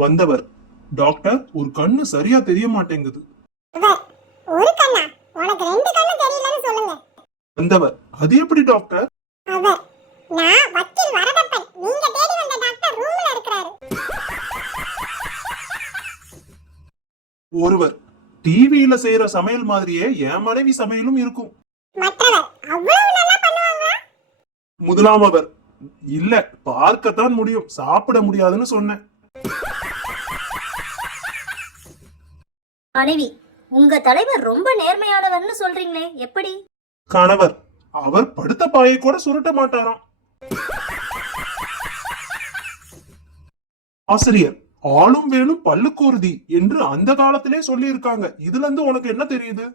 வந்தவர், டாக்டர் ஒரு கண்ணு சரியா தெரிய மாட்டேங்குது. ஒரு கண்ணா? உனக்கு ரெண்டு கண்ணு தெரியலன்னு சொல்லுங்க. வந்தவர், அது எப்படி டாக்டர்? அவர், நான் வக்கீல் வரதப்பன். நீங்க தேடி வந்த டாக்டர் ரூம்ல இருக்காரு. ஒருவர், டிவியில செய்யற சமையல் மாதிரியே என் மனைவி சமையலும் இருக்கும். மற்றவர், அவ்வளவு நல்லா பண்ணுவாங்களா? முதலாமவர், இல்ல பார்க்கத்தான் முடியும், சாப்பிட முடியாதுன்னு சொன்னேன். மனைவி, உங்க தலைவர் ரொம்ப நேர்மையானவர்னு சொல்றீங்களே, எப்படி? கணவர், அவர் படுத்த பாயை கூட சுருட்ட மாட்டாராம். ஆசிரியர், ஆளும் வேலும் பல்லுக்கோருதி என்று அந்த காலத்திலே சொல்லி இருக்காங்க. இதுல இருந்து உனக்கு என்ன தெரியுது?